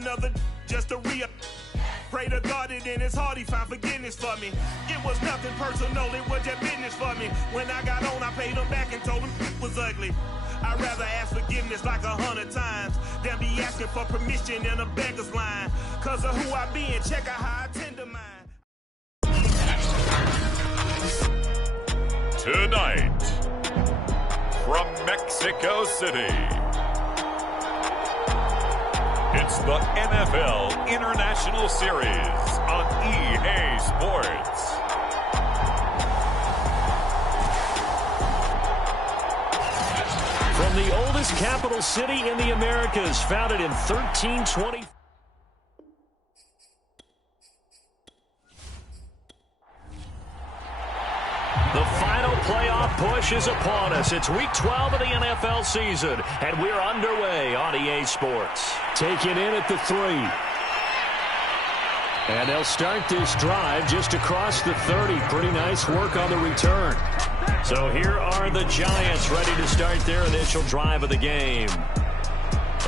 another just to re-up. Pray to God that in his heart he found forgiveness for me. It was nothing personal, it was just business for me. When I got on, I paid him back and told him it was ugly. I'd rather ask forgiveness like 100 times than be asking for permission in a beggar's line. Cause of who I be and check out how I tend to mine. Tonight, from Mexico City, it's the NFL International Series on EA Sports. From the oldest capital city in the Americas, founded in 1320. The final playoff push is upon us. It's week 12 of the NFL season, and we're underway on EA Sports. Taken in at the 3. And they'll start this drive just across the 30. Pretty nice work on the return. So here are the Giants ready to start their initial drive of the game.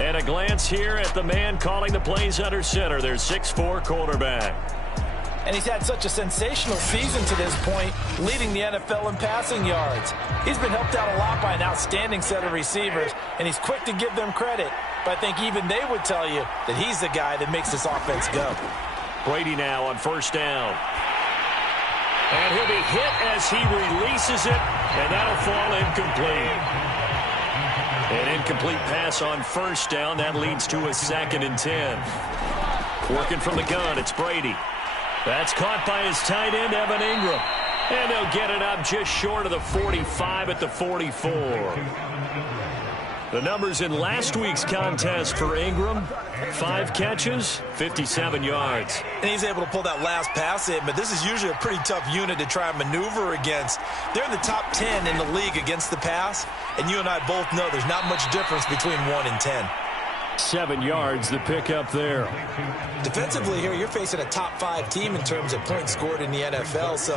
And a glance here at the man calling the plays under center, their 6'4" quarterback. And he's had such a sensational season to this point, leading the NFL in passing yards. He's been helped out a lot by an outstanding set of receivers, and he's quick to give them credit. But I think even they would tell you that he's the guy that makes this offense go. Brady now on first down. And he'll be hit as he releases it, and that'll fall incomplete. An incomplete pass on first down. That leads to a 2nd and 10. Working from the gun, it's Brady. That's caught by his tight end, Evan Ingram. And they'll get it up just short of the 45 at the 44. The numbers in last week's contest for Ingram: 5 catches, 57 yards. And he's able to pull that last pass in, but this is usually a pretty tough unit to try and maneuver against. They're in the top 10 in the league against the pass, and you and I both know there's not much difference between 1 and 10. 7 yards the pickup there. Defensively here, you're facing a top 5 team in terms of points scored in the NFL. So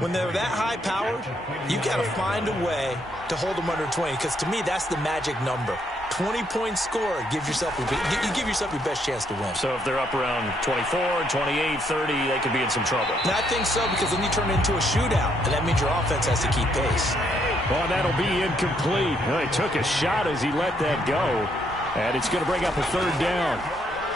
when they're that high powered, you got to find a way to hold them under 20. Because to me, that's the magic number. 20 points scored, you give yourself your best chance to win. So if they're up around 24, 28, 30, they could be in some trouble. And I think so, because then you turn it into a shootout, and that means your offense has to keep pace. Well, that'll be incomplete. Well, he took a shot as he let that go. And it's going to bring up a 3rd down.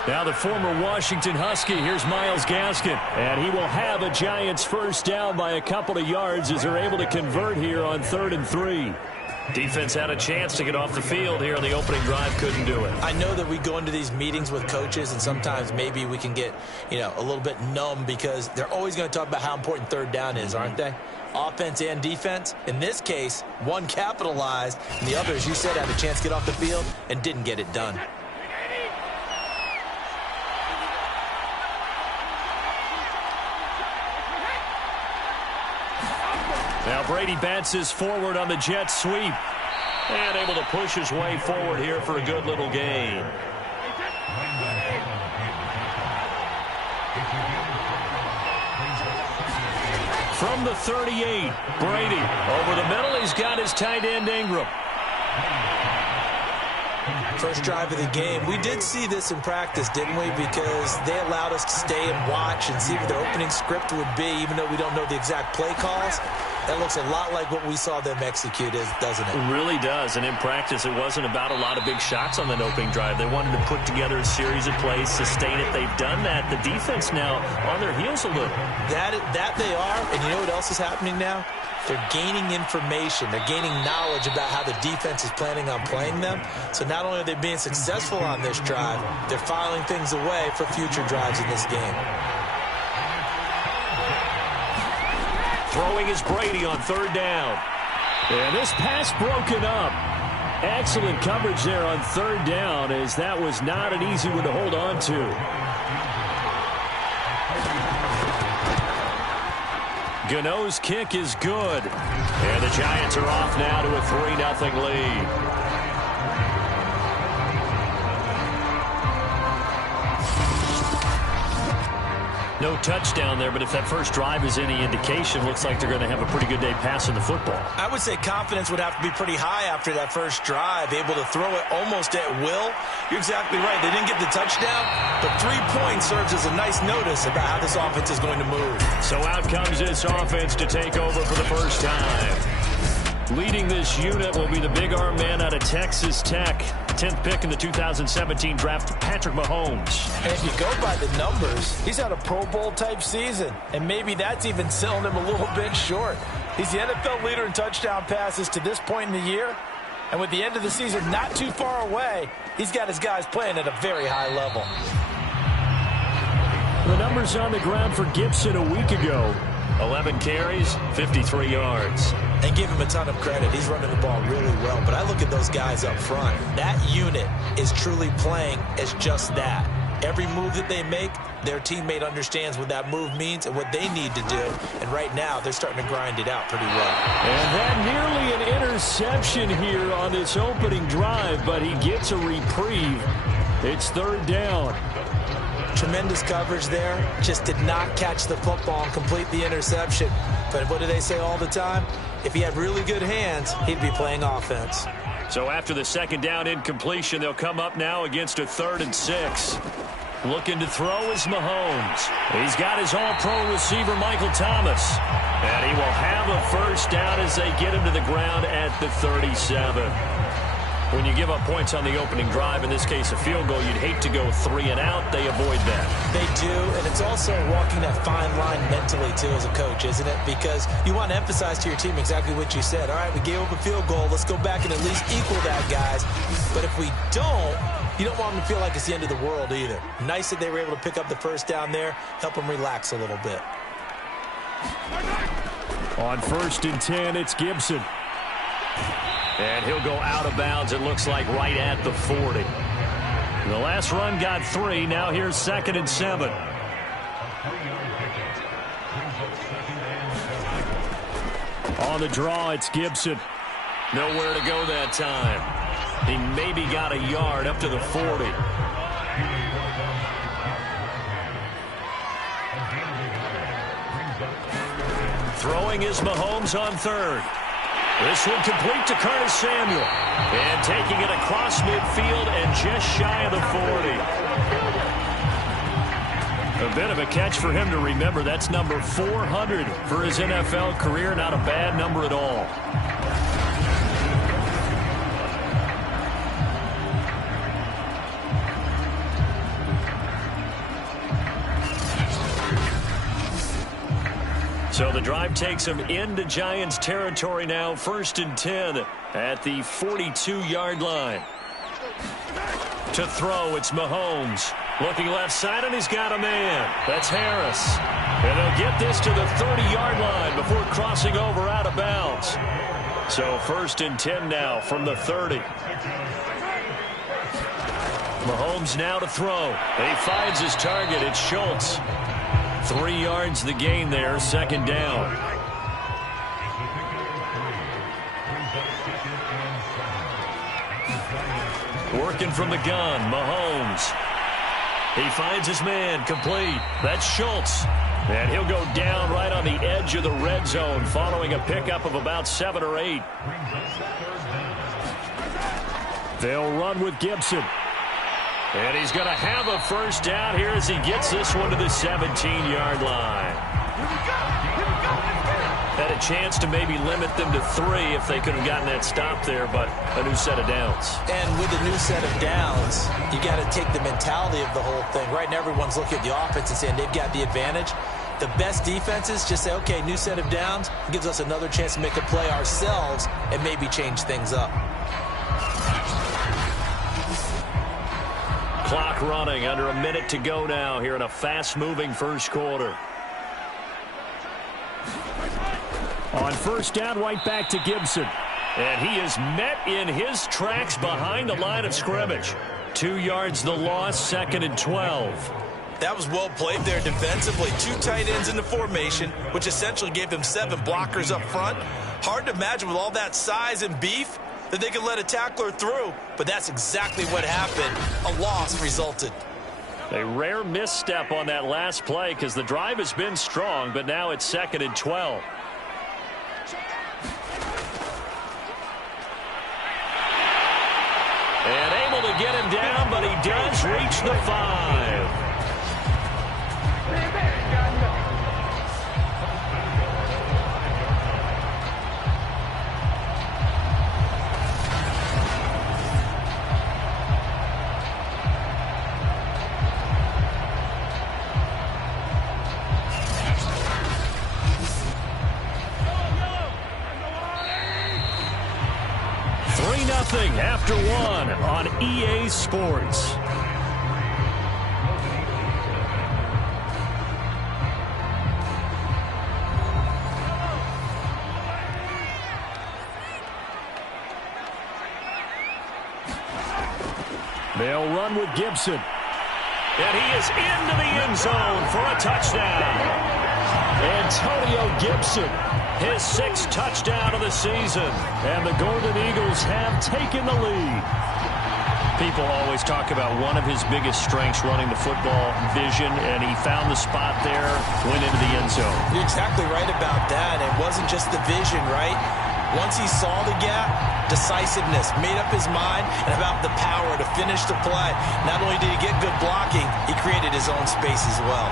Now the former Washington Husky, here's Myles Gaskin. And he will have a Giants first down by a couple of yards as they're able to convert here on 3rd and 3. Defense had a chance to get off the field here on the opening drive, couldn't do it. I know that we go into these meetings with coaches, and sometimes maybe we can get, a little bit numb because they're always going to talk about how important 3rd down is, aren't they? Offense and defense. In this case, one capitalized, and the other, as you said, had a chance to get off the field and didn't get it done. Now Brady bounces forward on the jet sweep and able to push his way forward here for a good little gain. From the 38, Brady over the middle. He's got his tight end, Ingram. First drive of the game. We did see this in practice, didn't we? Because they allowed us to stay and watch and see what their opening script would be, even though we don't know the exact play calls. That looks a lot like what we saw them execute, doesn't it? It really does. And in practice, it wasn't about a lot of big shots on that opening drive. They wanted to put together a series of plays, sustain it. They've done that. The defense now on their heels a little. That they are. And you know what else is happening now? They're gaining information. They're gaining knowledge about how the defense is planning on playing them. So not only are they being successful on this drive, they're filing things away for future drives in this game. Throwing is Brady on 3rd down. And this pass broken up. Excellent coverage there on 3rd down, as that was not an easy one to hold on to. Gano's kick is good. And the Giants are off now to a 3-0 lead. No touchdown there, but if that first drive is any indication, looks like they're going to have a pretty good day passing the football. I would say confidence would have to be pretty high after that first drive, able to throw it almost at will. You're exactly right. They didn't get the touchdown, but 3 points serves as a nice notice about how this offense is going to move. So out comes this offense to take over for the first time. Leading this unit will be the big arm man out of Texas Tech. 10th pick in the 2017 draft, Patrick Mahomes. And if you go by the numbers, he's had a Pro Bowl type season, and maybe that's even selling him a little bit short. He's the NFL leader in touchdown passes to this point in the year, and with the end of the season not too far away, he's got his guys playing at a very high level. The numbers on the ground for Gibson a week ago. 11 carries, 53 yards. And give him a ton of credit. He's running the ball really well. But I look at those guys up front. That unit is truly playing as just that. Every move that they make, their teammate understands what that move means and what they need to do. And right now, they're starting to grind it out pretty well. And that nearly an interception here on this opening drive, but he gets a reprieve. It's 3rd down. Tremendous coverage there. Just did not catch the football and complete the interception. But what do they say all the time? If he had really good hands, he'd be playing offense. So after the 2nd down incompletion, they'll come up now against a 3rd and 6. Looking to throw is Mahomes. He's got his all-pro receiver, Michael Thomas. And he will have a first down as they get him to the ground at the 37. When you give up points on the opening drive, in this case a field goal, you'd hate to go 3 and out. They avoid that. They do, and it's also walking that fine line mentally, too, as a coach, isn't it? Because you want to emphasize to your team exactly what you said. All right, we gave up a field goal. Let's go back and at least equal that, guys. But if we don't, you don't want them to feel like it's the end of the world either. Nice that they were able to pick up the first down there, help them relax a little bit. On 1st and 10, it's Gibson. And he'll go out of bounds, it looks like, right at the 40. The last run got 3. Now here's 2nd and 7. On the draw, it's Gibson. Nowhere to go that time. He maybe got a yard up to the 40. Throwing is Mahomes on 3rd. This one complete to Curtis Samuel. And taking it across midfield and just shy of the 40. A bit of a catch for him to remember. That's number 400 for his NFL career. Not a bad number at all. So the drive takes him into Giants territory now. 1st and 10 at the 42-yard line. To throw, it's Mahomes. Looking left side, and he's got a man. That's Harris. And they'll get this to the 30-yard line before crossing over out of bounds. So 1st and 10 now from the 30. Mahomes now to throw. And he finds his target. It's Schultz. 3 yards the gain there, 2nd down. Working from the gun, Mahomes. He finds his man, complete. That's Schultz. And he'll go down right on the edge of the red zone following a pickup of about 7 or 8. They'll run with Gibson. And he's going to have a first down here as he gets this one to the 17-yard line. Had a chance to maybe limit them to 3 if they could have gotten that stop there, but a new set of downs. And with a new set of downs, you got to take the mentality of the whole thing. Right now, everyone's looking at the offense and saying they've got the advantage. The best defenses just say, okay, new set of downs, gives us another chance to make a play ourselves and maybe change things up. Clock running, under a minute to go now here in a fast-moving first quarter. On 1st down, right back to Gibson. And he is met in his tracks behind the line of scrimmage. 2 yards the loss, 2nd and 12. That was well played there defensively. 2 tight ends in the formation, which essentially gave them 7 blockers up front. Hard to imagine with all that size and beef that they could let a tackler through, but that's exactly what happened. A loss resulted. A rare misstep on that last play because the drive has been strong, but now it's 2nd and 12. And able to get him down, but he does reach the 5. After 1 on EA Sports. They'll run with Gibson. And he is into the end zone for a touchdown. Antonio Gibson, his 6th touchdown of the season. And the Golden Eagles have taken the lead. People always talk about one of his biggest strengths, running the football, vision, and he found the spot there, went into the end zone. You're exactly right about that. It wasn't just the vision, right? Once he saw the gap, decisiveness, made up his mind, and about the power to finish the play. Not only did he get good blocking, he created his own space as well.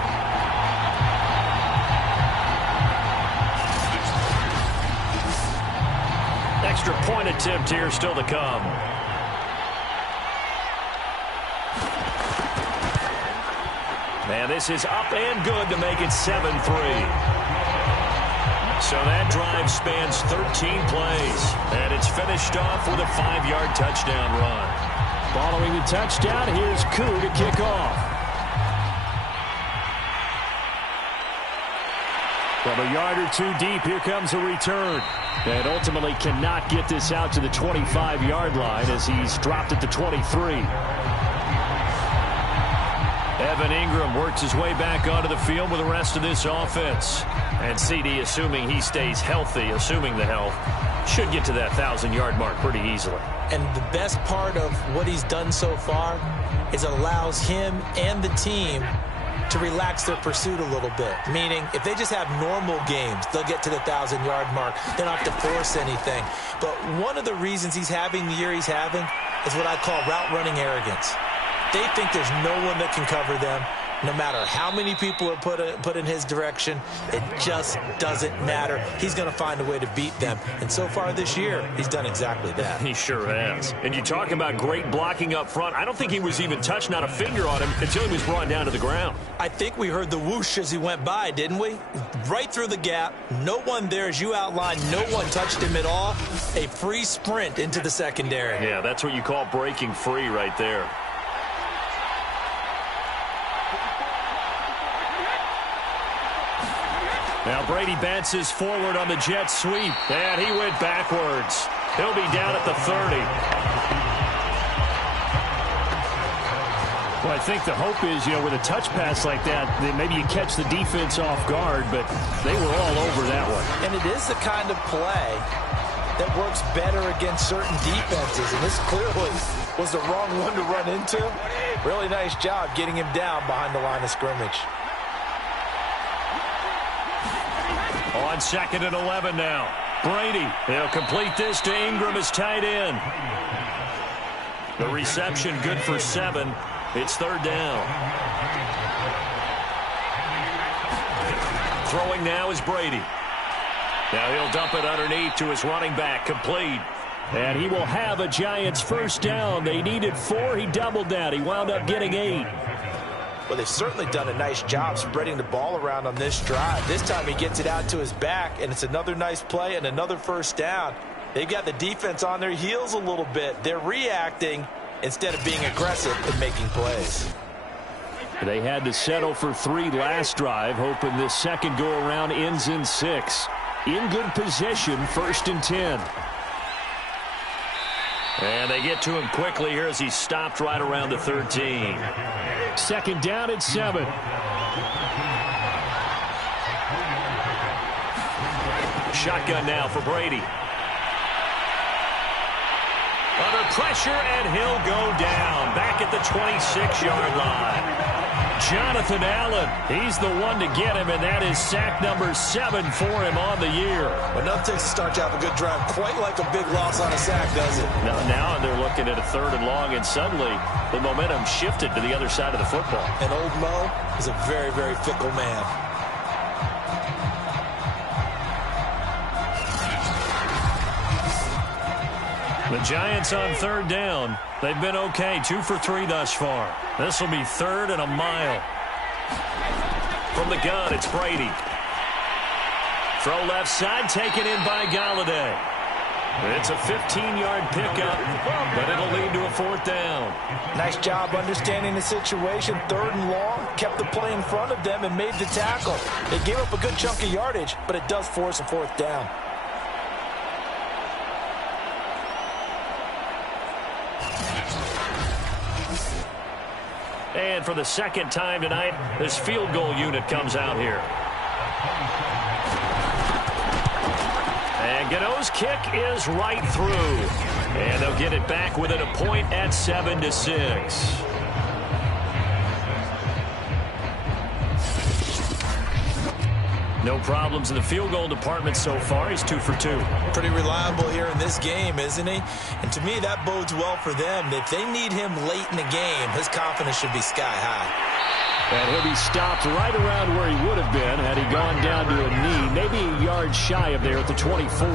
Extra point attempt here still to come. And this is up and good to make it 7-3. So that drive spans 13 plays. And it's finished off with a 5-yard touchdown run. Following the touchdown, here's Koo to kick off. From a yard or two deep, here comes a return. And ultimately cannot get this out to the 25-yard line as he's dropped it to 23. Evan Ingram works his way back onto the field with the rest of this offense. And CD, assuming he stays healthy, assuming the health, should get to that 1,000-yard mark pretty easily. And the best part of what he's done so far is it allows him and the team to relax their pursuit a little bit. Meaning, if they just have normal games, they'll get to the 1,000-yard mark. They don't have to force anything. But one of the reasons he's having the year he's having is what I call route-running arrogance. They think there's no one that can cover them. No matter how many people are put in his direction, it just doesn't matter. He's going to find a way to beat them. And so far this year, he's done exactly that. He sure has. And you talk about great blocking up front. I don't think he was even touched, not a finger on him, until he was brought down to the ground. I think we heard the whoosh as he went by, didn't we? Right through the gap. No one there, as you outlined. No one touched him at all. A free sprint into the secondary. Yeah, that's what you call breaking free right there. Now Brady bounces forward on the jet sweep, and he went backwards. He'll be down at the 30. Well, I think the hope is, with a touch pass like that, that maybe you catch the defense off guard, but they were all over that one. And it is the kind of play that works better against certain defenses, and this clearly was the wrong one to run into. Really nice job getting him down behind the line of scrimmage. On 2nd and 11 now. Brady, he'll complete this to Ingram as tight end. The reception good for 7. It's 3rd down. Throwing now is Brady. Now he'll dump it underneath to his running back, complete. And he will have a Giants first down. They needed 4. He doubled that. He wound up getting 8. Well, they've certainly done a nice job spreading the ball around on this drive. This time he gets it out to his back, and it's another nice play and another first down. They've got the defense on their heels a little bit. They're reacting instead of being aggressive and making plays. They had to settle for 3 last drive, hoping this second go-around ends in 6. In good position, 1st and 10. And they get to him quickly here as he stopped right around the 13. 2nd down at 7. Shotgun now for Brady. Under pressure, and he'll go down back at the 26-yard line. Jonathan Allen. He's the one to get him, and that is sack number 7 for him on the year. But nothing takes to start to have a good drive, quite like a big loss on a sack, does it? Now they're looking at a 3rd and long, and suddenly the momentum shifted to the other side of the football. And old Mo is a very, very fickle man. The Giants on 3rd down. They've been okay, 2 for 3 thus far. This will be 3rd and a mile. From the gun, it's Brady. Throw left side, taken in by Galladay. It's a 15-yard pickup, but it'll lead to a 4th down. Nice job understanding the situation. 3rd and long, kept the play in front of them and made the tackle. They gave up a good chunk of yardage, but it does force a 4th down. And for the 2nd time tonight, this field goal unit comes out here. And Gano's kick is right through. And they'll get it back within a point at 7-6. No problems in the field goal department so far. He's 2 for 2. Pretty reliable here in this game, isn't he? And to me, that bodes well for them. If they need him late in the game, his confidence should be sky high. And he'll be stopped right around where he would have been had he gone down to a knee, maybe a yard shy of there at the 24.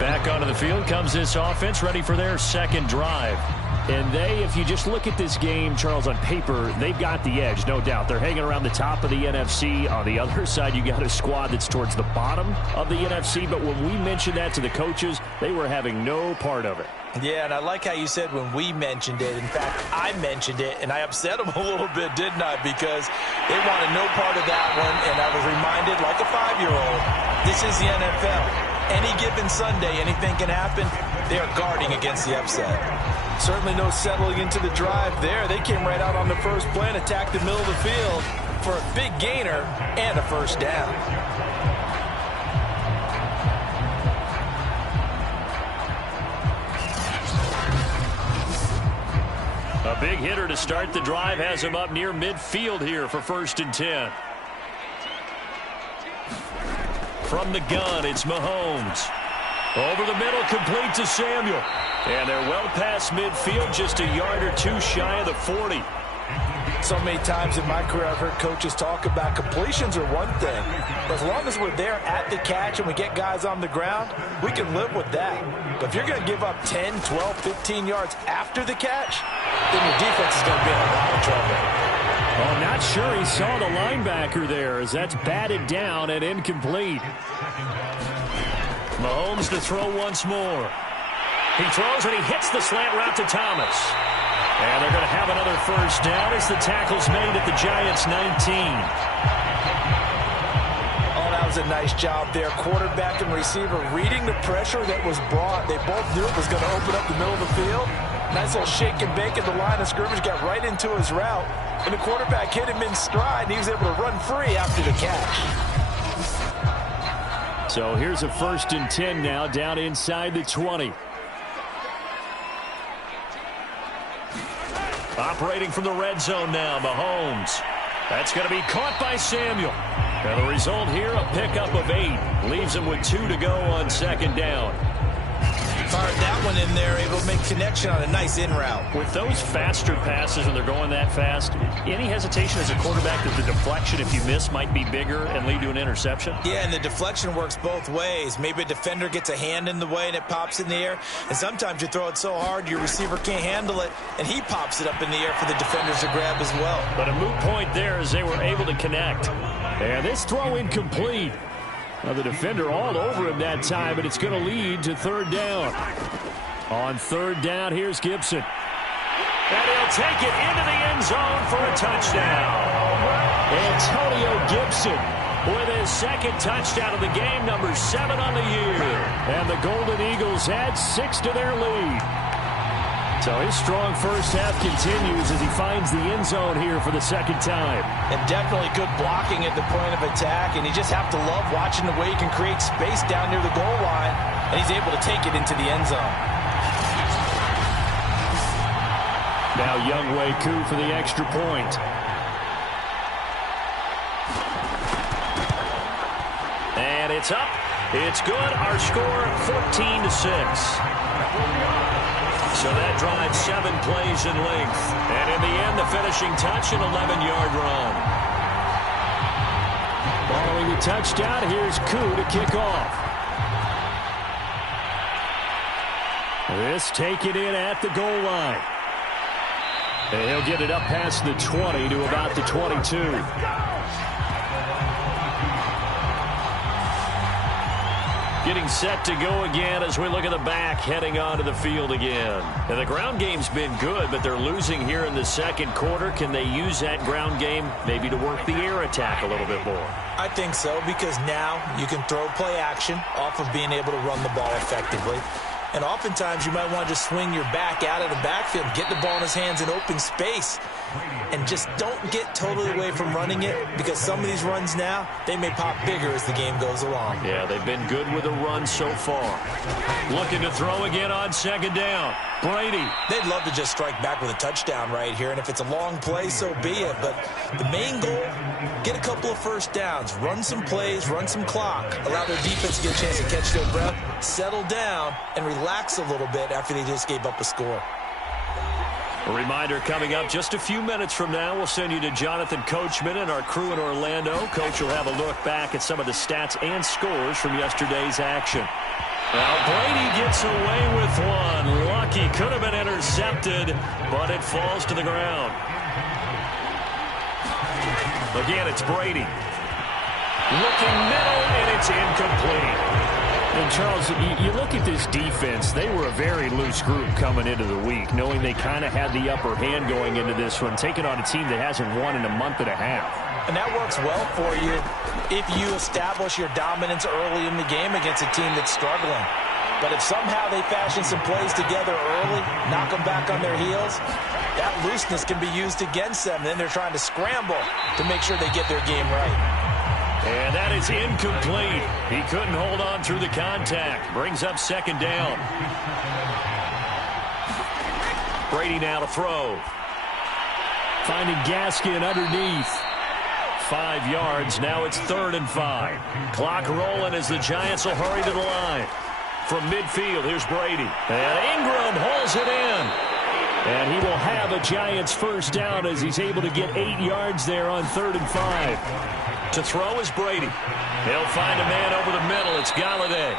Back onto the field comes this offense, ready for their 2nd drive. And if you just look at this game, Charles, on paper, they've got the edge, no doubt. They're hanging around the top of the NFC. On the other side, you got a squad that's towards the bottom of the NFC. But when we mentioned that to the coaches, they were having no part of it. Yeah, and I like how you said when we mentioned it. In fact, I mentioned it, and I upset them a little bit, didn't I? Because they wanted no part of that one, and I was reminded, like a 5-year-old, this is the NFL. Any given Sunday, anything can happen. They are guarding against the upset. Certainly no settling into the drive there. They came right out on the first play and attacked the middle of the field for a big gainer and a 1st down. A big hitter to start the drive has him up near midfield here for 1st and 10. From the gun, it's Mahomes. Over the middle, complete to Samuel. And they're well past midfield, just a yard or 2 shy of the 40. So many times in my career I've heard coaches talk about completions are one thing. But as long as we're there at the catch and we get guys on the ground, we can live with that. But if you're going to give up 10, 12, 15 yards after the catch, then your defense is going to be in a lot of trouble. Oh, I'm not sure he saw the linebacker there as that's batted down and incomplete. Mahomes to throw once more. He throws and he hits the slant route to Thomas. And they're going to have another 1st down as the tackle's made at the Giants' 19. Oh, that was a nice job there. Quarterback and receiver reading the pressure that was brought. They both knew it was going to open up the middle of the field. Nice little shake and bake at the line of scrimmage, got right into his route. And the quarterback hit him in stride, and he was able to run free after the catch. So here's a 1st and 10 now, down inside the 20. Operating from the red zone now, Mahomes. That's going to be caught by Samuel. And the result here, a pickup of 8. Leaves him with 2 to go on 2nd down. Fired that one in there, able to make connection on a nice in route. With those faster passes when they're going that fast, any hesitation as a quarterback that the deflection, if you miss, might be bigger and lead to an interception? Yeah, and the deflection works both ways. Maybe a defender gets a hand in the way and it pops in the air. And sometimes you throw it so hard your receiver can't handle it, and he pops it up in the air for the defenders to grab as well. But a moot point there as they were able to connect. And this throw incomplete. Now the defender all over him that time, but it's going to lead to 3rd down. On 3rd down, here's Gibson. And he'll take it into the end zone for a touchdown. Antonio Gibson with his 2nd touchdown of the game, number 7 on the year. And the Golden Eagles add 6 to their lead. So his strong first half continues as he finds the end zone here for the 2nd time. And definitely good blocking at the point of attack, and you just have to love watching the way he can create space down near the goal line, and he's able to take it into the end zone. Now Younghoe Koo for the extra point. And it's up. It's good. Our score, 14-6. So that drives 7 plays in length. And in the end, the finishing touch, an 11-yard run. Following the touchdown, here's Koo to kick off. This taken in at the goal line. And he'll get it up past the 20 to about the 22. Getting set to go again as we look at the back, heading onto the field again. And the ground game's been good, but they're losing here in the second quarter. Can they use that ground game maybe to work the air attack a little bit more? I think so, because now you can throw play action off of being able to run the ball effectively. And oftentimes you might want to just swing your back out of the backfield, get the ball in his hands in open space, and just don't get totally away from running it, because some of these runs now, they may pop bigger as the game goes along. Yeah, they've been good with a run so far. Looking to throw again on second down. Brady. They'd love to just strike back with a touchdown right here, and if it's a long play, so be it. But the main goal, get a couple of first downs, run some plays, run some clock, allow their defense to get a chance to catch their breath, settle down, and relax a little bit after they just gave up a score. A reminder coming up just a few minutes from now. We'll send you to Jonathan Coachman and our crew in Orlando. Coach will have a look back at some of the stats and scores from yesterday's action. Now Brady gets away with one. Lucky, could have been intercepted, but it falls to the ground. Again, it's Brady. Looking middle, and it's incomplete. And, Charles, you look at this defense, they were a very loose group coming into the week, knowing they kind of had the upper hand going into this one, taking on a team that hasn't won in a month and a half. And that works well for you if you establish your dominance early in the game against a team that's struggling. But if somehow they fashion some plays together early, knock them back on their heels, that looseness can be used against them. Then they're trying to scramble to make sure they get their game right. And that is incomplete. He couldn't hold on through the contact. Brings up second down. Brady now to throw. Finding Gaskin underneath. 5 yards. Now it's 3rd and 5. Clock rolling as the Giants will hurry to the line. From midfield, here's Brady. And Ingram holds it in. And he will have a Giants first down as he's able to get 8 yards there on 3rd and 5. To throw is Brady. He'll find a man over the middle. It's Galladay.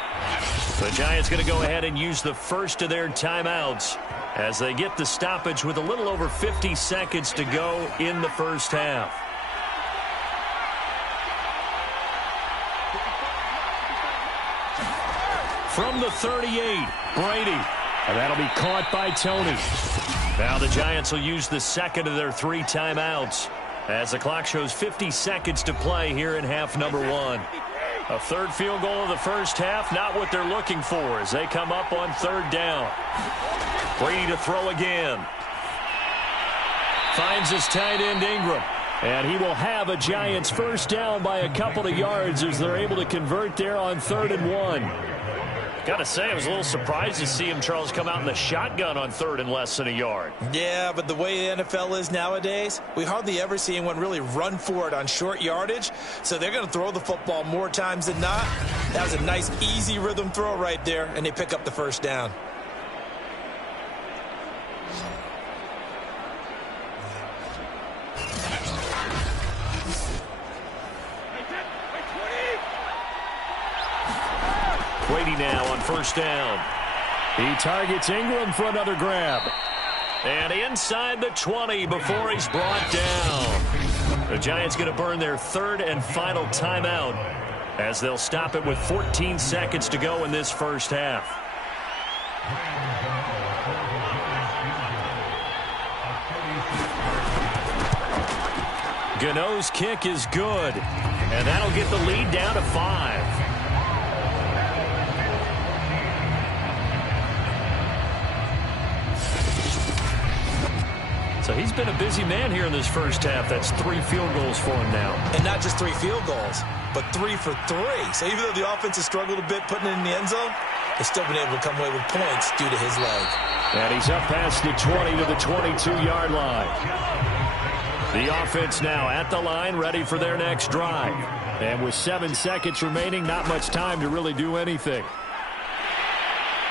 The Giants going to go ahead and use the first of their timeouts as they get the stoppage with a little over 50 seconds to go in the first half. From the 38, Brady. And that'll be caught by Tony. Now the Giants will use the second of their 3 timeouts as the clock shows 50 seconds to play here in half number 1. A 3rd field goal of the first half, not what they're looking for as they come up on 3rd down. Brady to throw again. Finds his tight end Ingram. And he will have a Giants first down by a couple of yards as they're able to convert there on 3rd and 1. Got to say, I was a little surprised to see him, Charles, come out in the shotgun on 3rd and less than a yard. Yeah, but the way the NFL is nowadays, we hardly ever see anyone really run for it on short yardage. So they're going to throw the football more times than not. That was a nice, easy rhythm throw right there, and they pick up the first down. Brady now on first down. He targets Ingram for another grab. And inside the 20 before he's brought down. The Giants going to burn their 3rd and final timeout as they'll stop it with 14 seconds to go in this first half. Gano's kick is good. And that'll get the lead down to 5. So he's been a busy man here in this first half. That's 3 field goals for him now. And not just 3 field goals, but 3 for 3. So even though the offense has struggled a bit putting it in the end zone, has still been able to come away with points due to his leg. And he's up past the 20 to the 22-yard line. The offense now at the line, ready for their next drive. And with 7 seconds remaining, not much time to really do anything.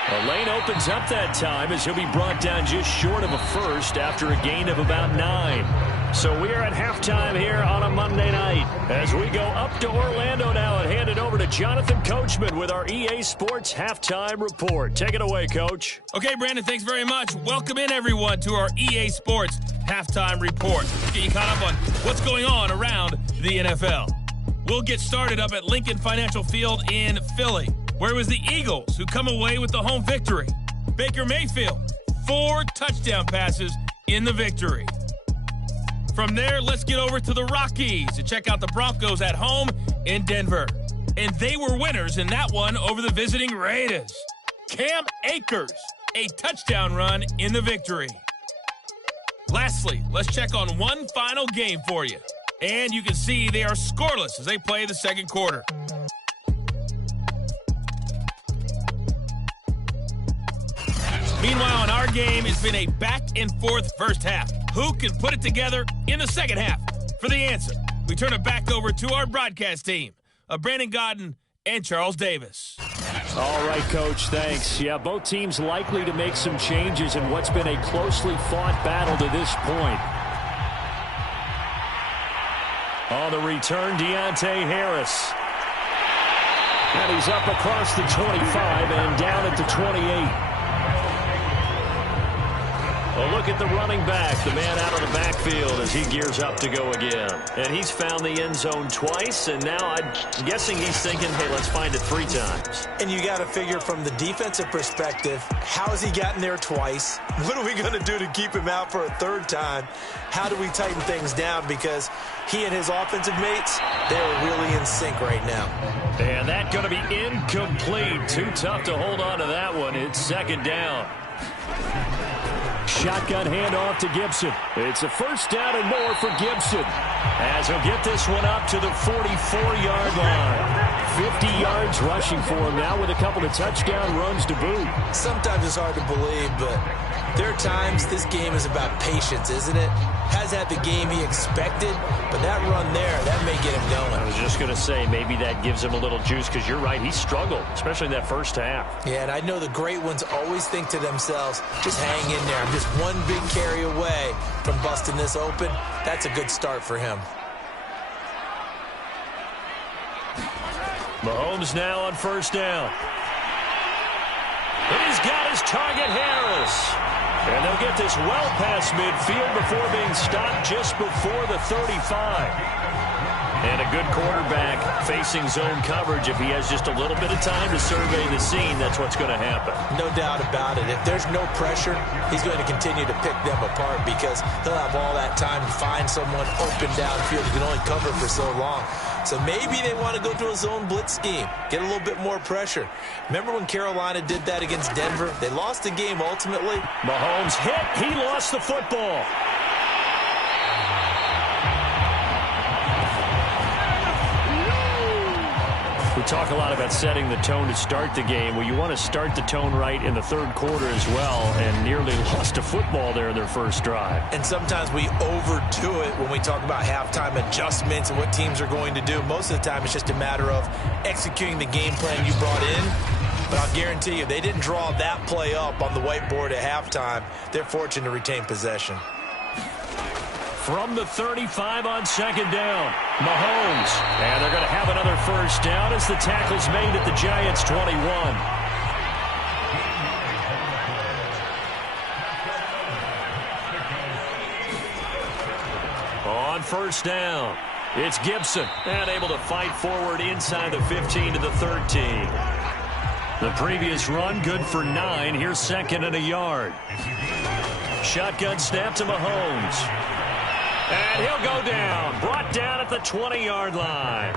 A lane opens up that time as he'll be brought down just short of a first after a gain of about 9. So we are at halftime here on a Monday night as we go up to Orlando now and hand it over to Jonathan Coachman with our EA Sports Halftime Report. Take it away, Coach. Okay, Brandon, thanks very much. Welcome in, everyone, to our EA Sports Halftime Report. Let's get you caught up on what's going on around the NFL. We'll get started up at Lincoln Financial Field in Philly, where it was the Eagles who come away with the home victory. Baker Mayfield, 4 touchdown passes in the victory. From there, let's get over to the Rockies to check out the Broncos at home in Denver. And they were winners in that one over the visiting Raiders. Cam Akers, a touchdown run in the victory. Lastly, let's check on one final game for you. And you can see they are scoreless as they play the second quarter. Meanwhile, in our game, it's been a back-and-forth first half. Who can put it together in the second half? For the answer, we turn it back over to our broadcast team of Brandon Godden and Charles Davis. All right, Coach, thanks. Yeah, both teams likely to make some changes in what's been a closely fought battle to this point. On the return, Deontay Harris. And he's up across the 25 and down at the 28. Well, look at the running back, the man out of the backfield as he gears up to go again. And he's found the end zone twice, and now I'm guessing he's thinking, hey, let's find it 3 times. And you got to figure from the defensive perspective, how has he gotten there twice? What are we going to do to keep him out for a 3rd time? How do we tighten things down? Because he and his offensive mates, they're really in sync right now. And that's going to be incomplete. Too tough to hold on to that one. It's 2nd down. Shotgun handoff to Gibson. It's a 1st down and more for Gibson as he'll get this one up to the 44-yard line. 50 yards rushing for him now with a couple of touchdown runs to boot. Sometimes it's hard to believe, but there are times this game is about patience, isn't it? Has had the game he expected, but that run there, that may get him going. I was just going to say, maybe that gives him a little juice because you're right, he struggled, especially in that first half. Yeah, and I know the great ones always think to themselves, just hang in there. I'm just one big carry away from busting this open. That's a good start for him. Mahomes now on 1st down. And he's got his target, Harris. And they'll get this well past midfield before being stopped just before the 35. And a good quarterback facing zone coverage. If he has just a little bit of time to survey the scene, that's what's going to happen. No doubt about it. If there's no pressure, he's going to continue to pick them apart because he'll have all that time to find someone open downfield. He can only cover for so long. So maybe they want to go to a zone blitz scheme, get a little bit more pressure. Remember when Carolina did that against Denver? They lost the game ultimately. Mahomes hit. He lost the football. We talk a lot about setting the tone to start the game. Well, you want to start the tone right in the 3rd quarter as well, and nearly lost a football there in their first drive. And sometimes we overdo it when we talk about halftime adjustments and what teams are going to do. Most of the time, it's just a matter of executing the game plan you brought in. But I'll guarantee you, if they didn't draw that play up on the whiteboard at halftime, they're fortunate to retain possession. From the 35 on 2nd down, Mahomes. And they're going to have another 1st down as the tackle's made at the Giants' 21. On 1st down, it's Gibson. And able to fight forward inside the 15 to the 13. The previous run, good for 9. Here's 2nd and a yard. Shotgun snap to Mahomes. And he'll go down. Brought down at the 20-yard line.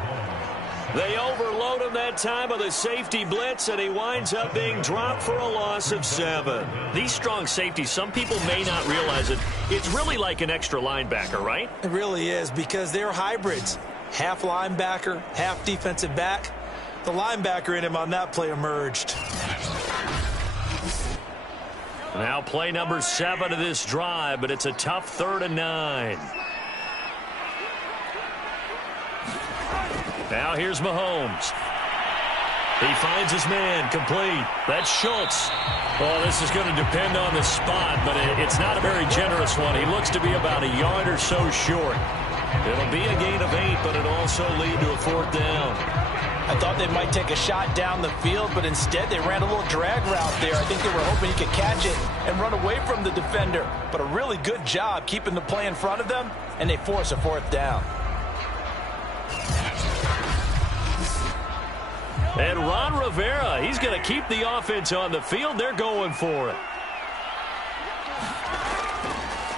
They overload him that time with a safety blitz, and he winds up being dropped for a loss of 7. These strong safeties, some people may not realize it. It's really like an extra linebacker, right? It really is because they're hybrids. Half linebacker, half defensive back. The linebacker in him on that play emerged. Now play number 7 of this drive, but it's a tough 3rd and 9. Now here's Mahomes. He finds his man, complete. That's Schultz. Well, this is going to depend on the spot, but it's not a very generous one. He looks to be about a yard or so short. It'll be a gain of 8, but it'll also lead to a 4th down. I thought they might take a shot down the field, but instead they ran a little drag route there. I think they were hoping he could catch it and run away from the defender. But a really good job keeping the play in front of them, and they force a 4th down. And Ron Rivera, he's going to keep the offense on the field. They're going for it.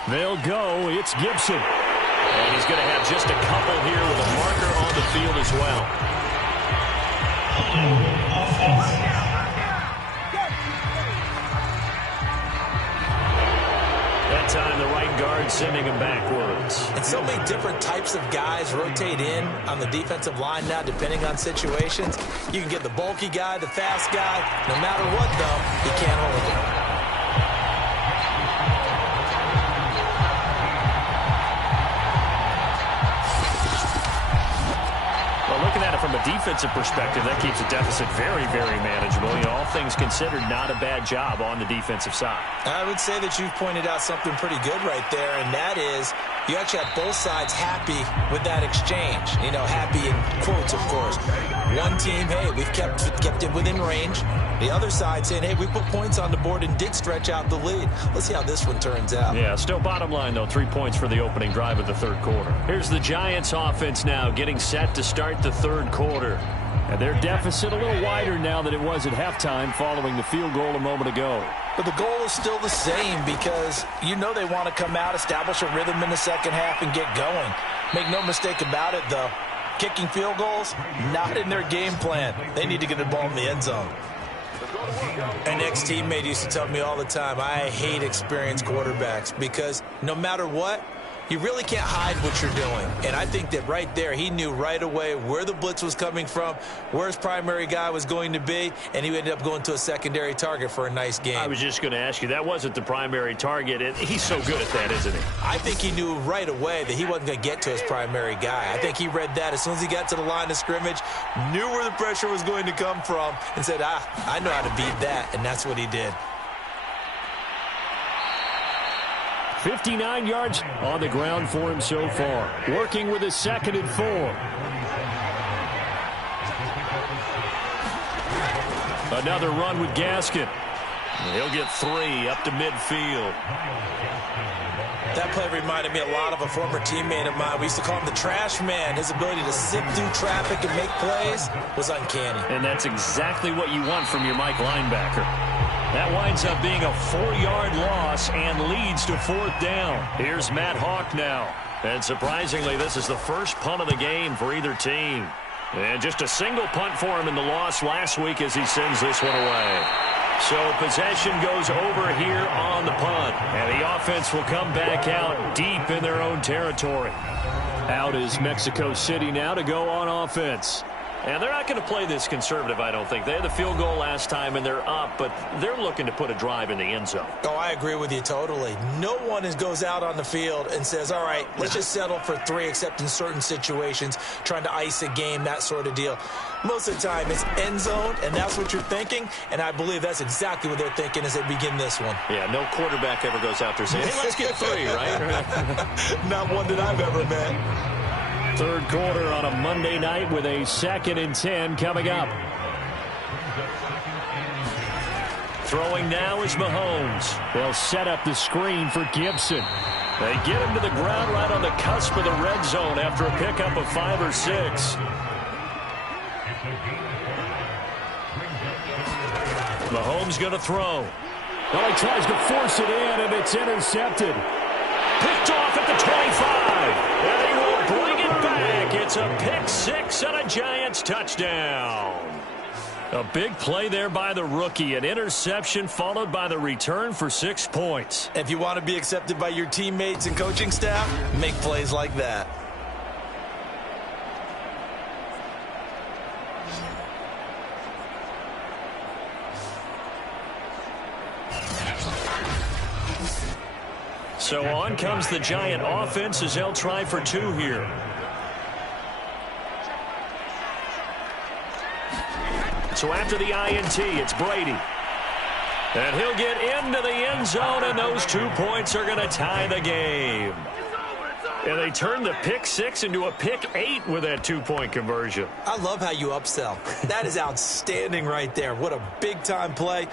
They'll go. It's Gibson. And he's going to have just a couple here with a marker on the field as well. That time the right guard sending him backwards. And so many different types of guys rotate in on the defensive line now depending on situations. You can get the bulky guy, the fast guy. No matter what, though, he can't hold it. Looking at it from a defensive perspective, that keeps the deficit very, very manageable. You know, all things considered, not a bad job on the defensive side. I would say that you've pointed out something pretty good right there, and that is you actually have both sides happy with that exchange. You know, happy in quotes, of course. One team, hey, we've kept it within range. The other side saying, hey, we put points on the board and did stretch out the lead. Let's see how this one turns out. Yeah, still bottom line, though, 3 points for the opening drive of the 3rd quarter. Here's the Giants offense now getting set to start the 3rd quarter. And their deficit a little wider now than it was at halftime following the field goal a moment ago. But the goal is still the same because you know they want to come out, establish a rhythm in the second half, and get going. Make no mistake about it, though. Kicking field goals, not in their game plan. They need to get the ball in the end zone. An ex-teammate used to tell me all the time, I hate experienced quarterbacks because no matter what, you really can't hide what you're doing. And I think that right there, he knew right away where the blitz was coming from, where his primary guy was going to be, and he ended up going to a secondary target for a nice game. I was just going to ask you, that wasn't the primary target. He's so good at that, isn't he? I think he knew right away that he wasn't going to get to his primary guy. I think he read that as soon as he got to the line of scrimmage, knew where the pressure was going to come from, and said, I know how to beat that, and that's what he did. 59 yards on the ground for him so far. Working with a 2nd and 4. Another run with Gaskin. He'll get 3 up to midfield. That play reminded me a lot of a former teammate of mine. We used to call him the trash man. His ability to sift through traffic and make plays was uncanny. And that's exactly what you want from your Mike linebacker. That winds up being a 4-yard loss and leads to 4th down. Here's Matt Hawk now. And surprisingly, this is the first punt of the game for either team. And just a single punt for him in the loss last week as he sends this one away. So possession goes over here on the punt. And the offense will come back out deep in their own territory. Out is Mexico City now to go on offense. And they're not going to play this conservative, I don't think. They had the field goal last time, and they're up, but they're looking to put a drive in the end zone. Oh, I agree with you totally. No one goes out on the field and says, all right, let's just settle for 3, except in certain situations, trying to ice a game, that sort of deal. Most of the time, it's end zone, and that's what you're thinking, and I believe that's exactly what they're thinking as they begin this one. Yeah, no quarterback ever goes out there saying, hey, let's get 3, right? Not one that I've ever met. 3rd quarter on a Monday night with a 2nd and 10 coming up. Throwing now is Mahomes. They'll set up the screen for Gibson. They get him to the ground right on the cusp of the red zone after a pickup of 5 or 6. Mahomes going to throw. Well, he tries to force it in, and it's intercepted. Picked off at the 25. And he will bring it back. It's a pick 6 and a Giants touchdown. A big play there by the rookie. An interception followed by the return for 6 points. If you want to be accepted by your teammates and coaching staff, make plays like that. So on comes the Giant offense as they'll try for 2 here. So after the INT, it's Brady. And he'll get into the end zone, and those 2 points are going to tie the game. And they turned the pick 6 into a pick 8 with that 2-point conversion. I love how you upsell. That is outstanding right there. What a big-time play.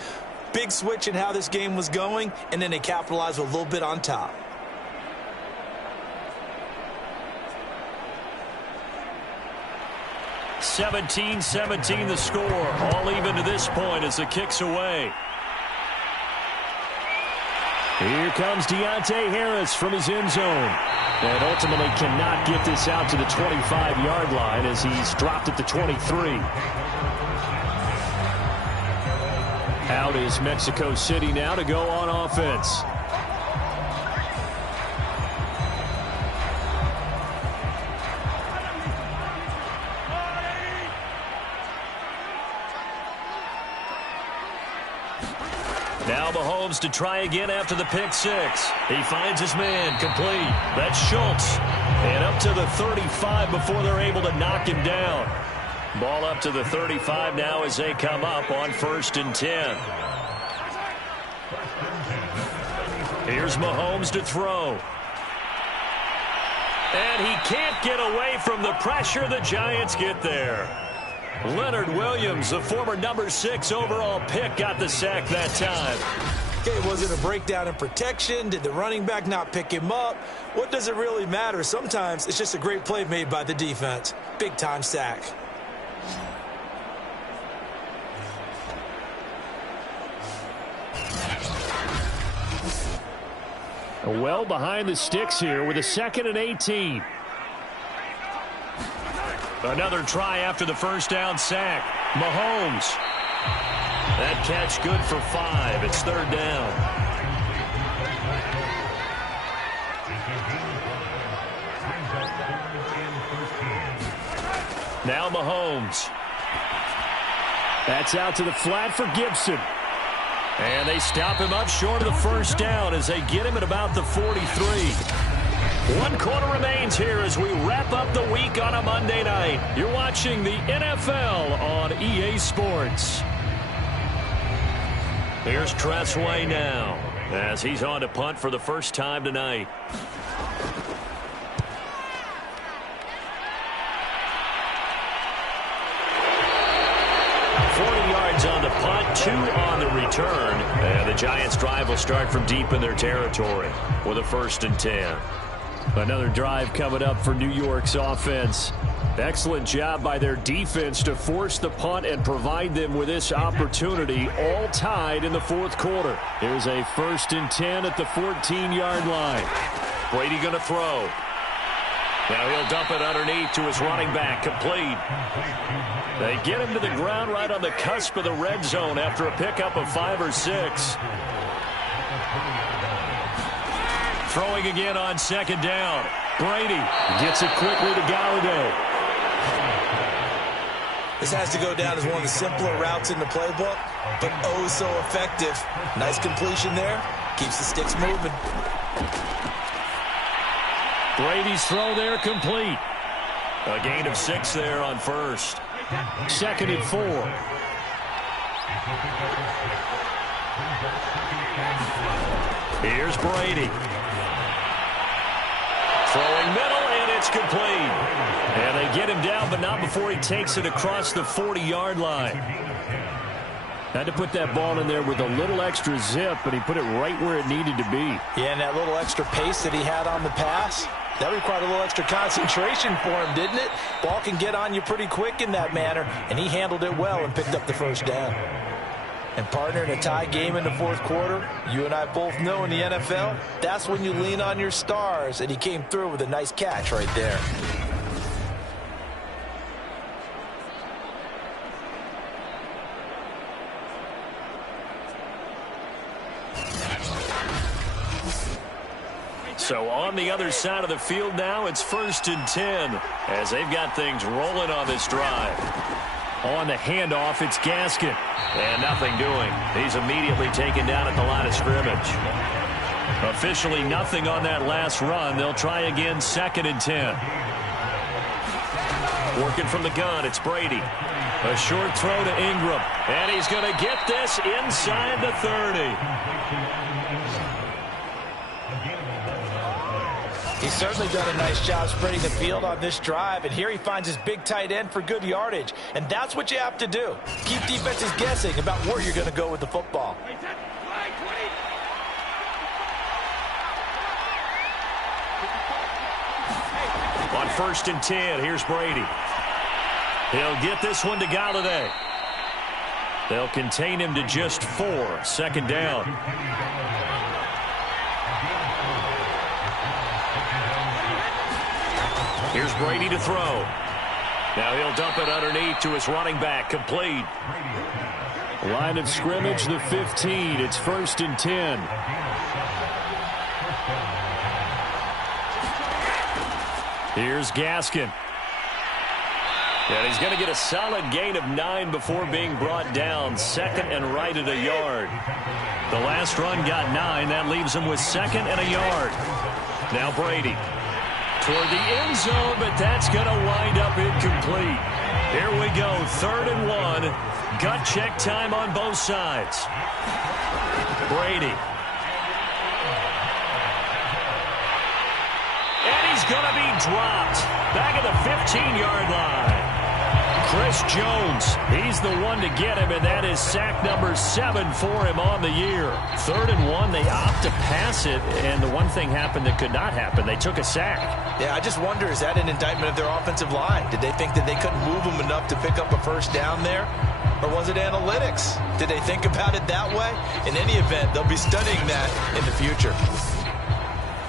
Big switch in how this game was going, and then they capitalized with a little bit on top. (17-17) the score. All even to this point as the kick's away. Here comes Deontay Harris from his end zone. And ultimately cannot get this out to the 25-yard line as he's dropped at the 23. Out is Mexico City now to go on offense. Now Mahomes to try again after the pick 6. He finds his man complete. That's Schultz. And up to the 35 before they're able to knock him down. Ball up to the 35 now as they come up on 1st and 10. Here's Mahomes to throw. And he can't get away from the pressure. The Giants get there. Leonard Williams, the former number 6 overall pick, got the sack that time. Okay, was it a breakdown in protection? Did the running back not pick him up? What does it really matter? Sometimes it's just a great play made by the defense. Big-time sack. Well behind the sticks here with a 2nd and 18. Another try after the first down sack. Mahomes. That catch good for 5. It's 3rd down. Now Mahomes. That's out to the flat for Gibson. And they stop him up short of the first down as they get him at about the 43. 1 quarter remains here as we wrap up the week on a Monday night. You're watching the NFL on EA Sports. Here's Tressway now as he's on to punt for the first time tonight. 40 yards on the punt, 2 on the return. And the Giants' drive will start from deep in their territory with a 1st and 10. Another drive coming up for New York's offense. Excellent job by their defense to force the punt and provide them with this opportunity, all tied in the 4th quarter. Here's a 1st and 10 at the 14-yard line. Brady going to throw. Now he'll dump it underneath to his running back, complete. They get him to the ground right on the cusp of the red zone after a pickup of 5 or 6. Throwing again on 2nd down. Brady gets it quickly to Galladay. This has to go down as one of the simpler routes in the playbook, but oh so effective. Nice completion there. Keeps the sticks moving. Brady's throw there complete. A gain of 6 there on 1st. 2nd and 4. Here's Brady. Throwing middle, and it's complete. And they get him down, but not before he takes it across the 40-yard line. Had to put that ball in there with a little extra zip, but he put it right where it needed to be. Yeah, and that little extra pace that he had on the pass, that required a little extra concentration for him, didn't it? Ball can get on you pretty quick in that manner, and he handled it well and picked up the 1st down. And, partner, in a tie game in the 4th quarter, you and I both know in the NFL, that's when you lean on your stars, and he came through with a nice catch right there. So on the other side of the field now, it's 1st and 10 as they've got things rolling on this drive. On the handoff, it's Gaskin. And nothing doing. He's immediately taken down at the line of scrimmage. Officially nothing on that last run. They'll try again, 2nd and 10. Working from the gun, it's Brady. A short throw to Ingram. And he's going to get this inside the 30. He's certainly done a nice job spreading the field on this drive, and here he finds his big tight end for good yardage. And that's what you have to do. Keep defenses guessing about where you're going to go with the football. On 1st and 10, here's Brady. He'll get this one to Galladay. They'll contain him to just 4. 2nd down. Here's Brady to throw. Now he'll dump it underneath to his running back. Complete. Line of scrimmage, the 15. It's 1st and 10. Here's Gaskin. And he's going to get a solid gain of 9 before being brought down. 2nd and right at a yard. The last run got 9. That leaves him with 2nd and a yard. Now Brady. Toward the end zone, but that's going to wind up incomplete. Here we go, 3rd and 1. Gut check time on both sides. Brady. And he's going to be dropped. Back at the 15-yard line. Chris Jones, he's the one to get him, and that is sack number 7 for him on the year. 3rd and 1, they opt to pass it, and the one thing happened that could not happen. They took a sack. Yeah, I just wonder, is that an indictment of their offensive line? Did they think that they couldn't move them enough to pick up a first down there? Or was it analytics? Did they think about it that way? In any event, they'll be studying that in the future.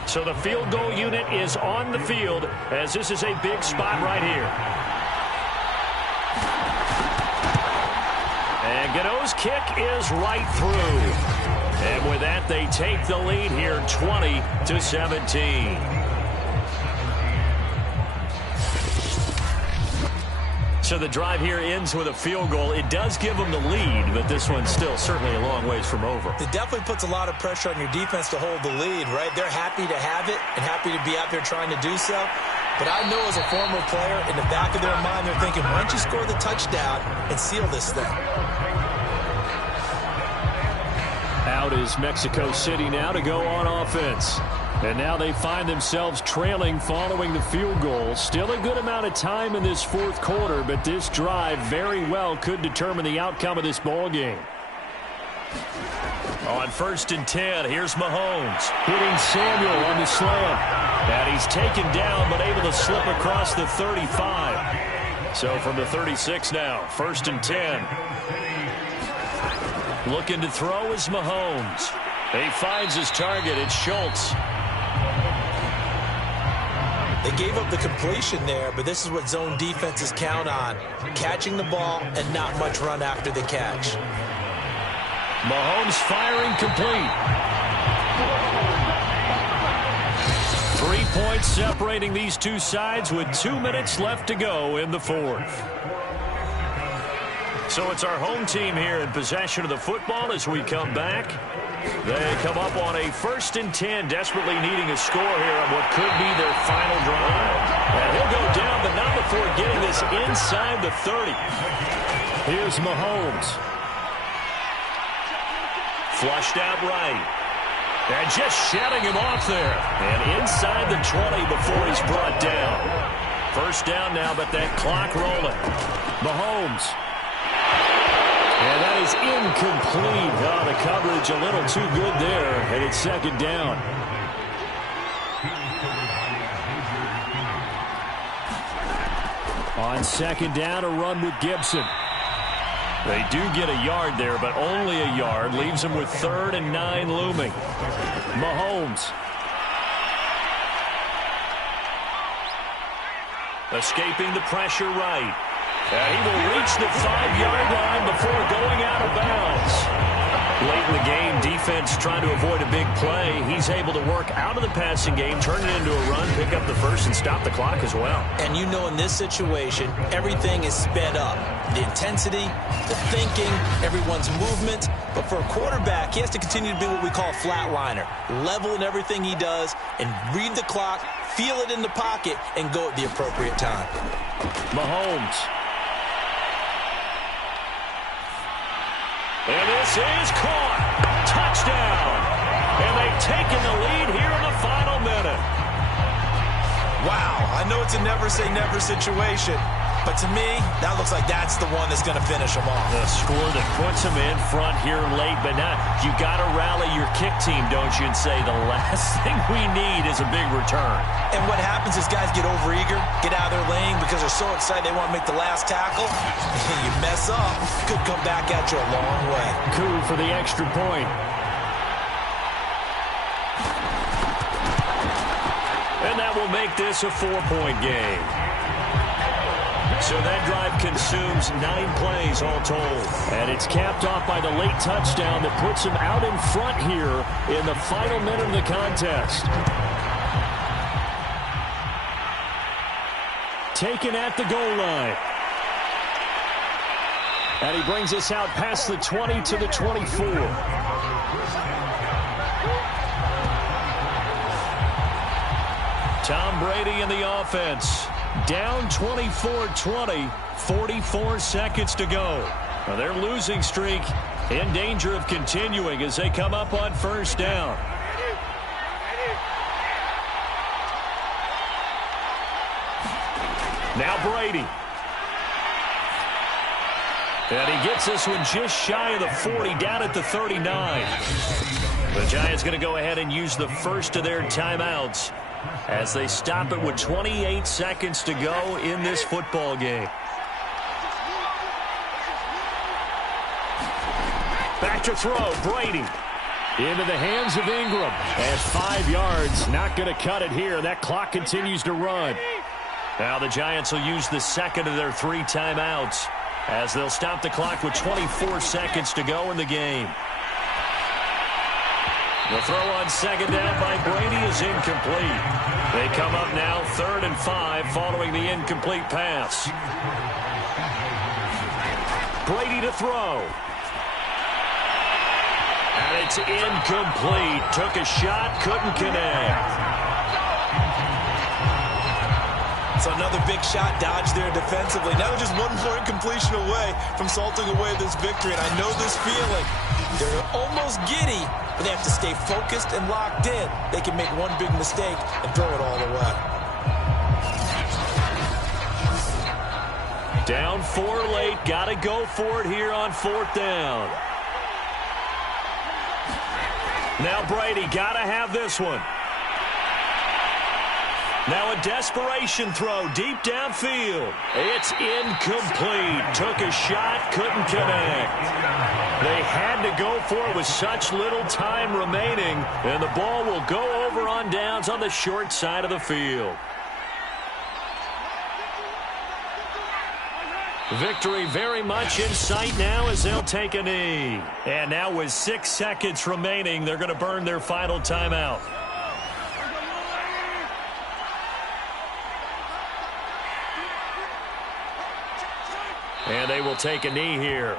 So the field goal unit is on the field, as this is a big spot right here. And Godot's kick is right through. And with that, they take the lead here, 20-17. So the drive here ends with a field goal. It does give them the lead, but this one's still certainly a long ways from over. It definitely puts a lot of pressure on your defense to hold the lead, right? They're happy to have it and happy to be out there trying to do so. But I know as a former player, in the back of their mind, they're thinking, why don't you score the touchdown and seal this thing? Out is Mexico City now to go on offense. And now they find themselves trailing following the field goal. Still a good amount of time in this 4th quarter, but this drive very well could determine the outcome of this ball game. On 1st and 10, here's Mahomes hitting Samuel on the slant. And he's taken down, but able to slip across the 35. So from the 36 now, 1st and 10. Looking to throw is Mahomes. He finds his target. It's Schultz. They gave up the completion there, but this is what zone defenses count on. Catching the ball and not much run after the catch. Mahomes firing complete. 3 points separating these two sides with 2 minutes left to go in the 4th. So it's our home team here in possession of the football as we come back. They come up on a 1st and 10, desperately needing a score here on what could be their final drive. And he'll go down, but not before getting this inside the 30. Here's Mahomes. Flushed out right. And just shutting him off there. And inside the 20 before he's brought down. 1st down now, but that clock rolling. Mahomes. And that is incomplete. Oh, the coverage a little too good there, and it's 2nd down. On 2nd down, a run with Gibson. They do get a yard there, but only a yard. Leaves them with 3rd and 9 looming. Mahomes. Escaping the pressure right. He will reach the 5-yard line before going out of bounds. Late in the game, defense trying to avoid a big play. He's able to work out of the passing game, turn it into a run, pick up the first, and stop the clock as well. And you know in this situation, everything is sped up. The intensity, the thinking, everyone's movement. But for a quarterback, he has to continue to be what we call a flatliner. Level in everything he does and read the clock, feel it in the pocket, and go at the appropriate time. Mahomes. And this is caught. Touchdown. And they've taken the lead here in the final minute. Wow, I know it's a never-say-never situation, but to me, that looks like that's the one that's going to finish them off. The score that puts them in front here late, but now you got to rally your kick team, don't you, and say the last thing we need is a big return. And what happens is guys get overeager, get out of their lane because they're so excited they want to make the last tackle. You mess up, could come back at you a long way. Coup for the extra point. And that will make this a 4-point game. So that drive consumes 9 plays all told. And it's capped off by the late touchdown that puts them out in front here in the final minute of the contest. Taken at the goal line. And he brings us out past the 20 to the 24. Tom Brady in the offense. Down 24-20, 44 seconds to go. Now their losing streak in danger of continuing as they come up on first down. Now Brady. And he gets this one just shy of the 40, down at the 39. The Giants going to go ahead and use the first of their timeouts as they stop it with 28 seconds to go in this football game. Back to throw, Brady. Into the hands of Ingram. At 5 yards, not going to cut it here. That clock continues to run. Now the Giants will use the second of their 3 timeouts as they'll stop the clock with 24 seconds to go in the game. The throw on second down by Brady is incomplete. They come up now 3rd and 5 following the incomplete pass. Brady to throw. And it's incomplete. Took a shot, couldn't connect. So another big shot dodged there defensively. Now just one more incompletion away from salting away this victory. And I know this feeling. They're almost giddy, but they have to stay focused and locked in. They can make one big mistake and throw it all away. Down 4 late. Got to go for it here on 4th down. Now Brady got to have this one. Now a desperation throw deep downfield. It's incomplete. Took a shot, couldn't connect. They had to go for it with such little time remaining, and the ball will go over on downs on the short side of the field. Victory very much in sight now as they'll take a knee. And now with 6 seconds remaining, they're going to burn their final timeout. And they will take a knee here.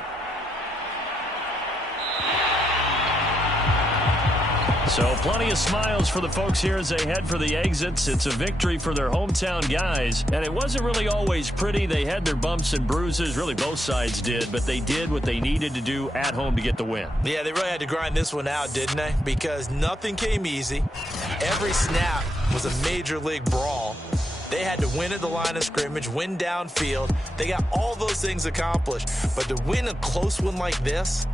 So plenty of smiles for the folks here as they head for the exits. It's a victory for their hometown guys. And it wasn't really always pretty. They had their bumps and bruises. Really both sides did. But they did what they needed to do at home to get the win. Yeah, they really had to grind this one out, didn't they? Because nothing came easy. Every snap was a major league brawl. They had to win at the line of scrimmage, win downfield. They got all those things accomplished. But to win a close one like this,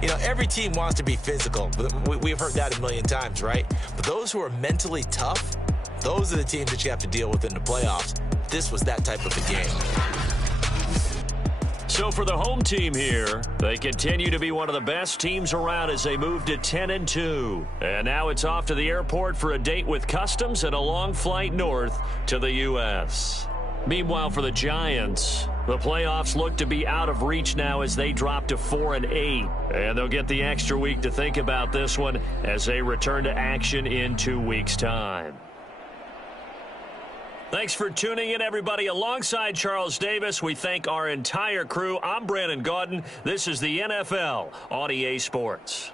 you know, every team wants to be physical. We've heard that a million times, right? But those who are mentally tough, those are the teams that you have to deal with in the playoffs. This was that type of a game. So for the home team here, they continue to be one of the best teams around as they move to 10-2. And now it's off to the airport for a date with Customs and a long flight north to the U.S. Meanwhile, for the Giants, the playoffs look to be out of reach now as they drop to 4-8. And they'll get the extra week to think about this one as they return to action in 2 weeks' time. Thanks for tuning in, everybody. Alongside Charles Davis, we thank our entire crew. I'm Brandon Gaudin. This is the NFL on EA Sports.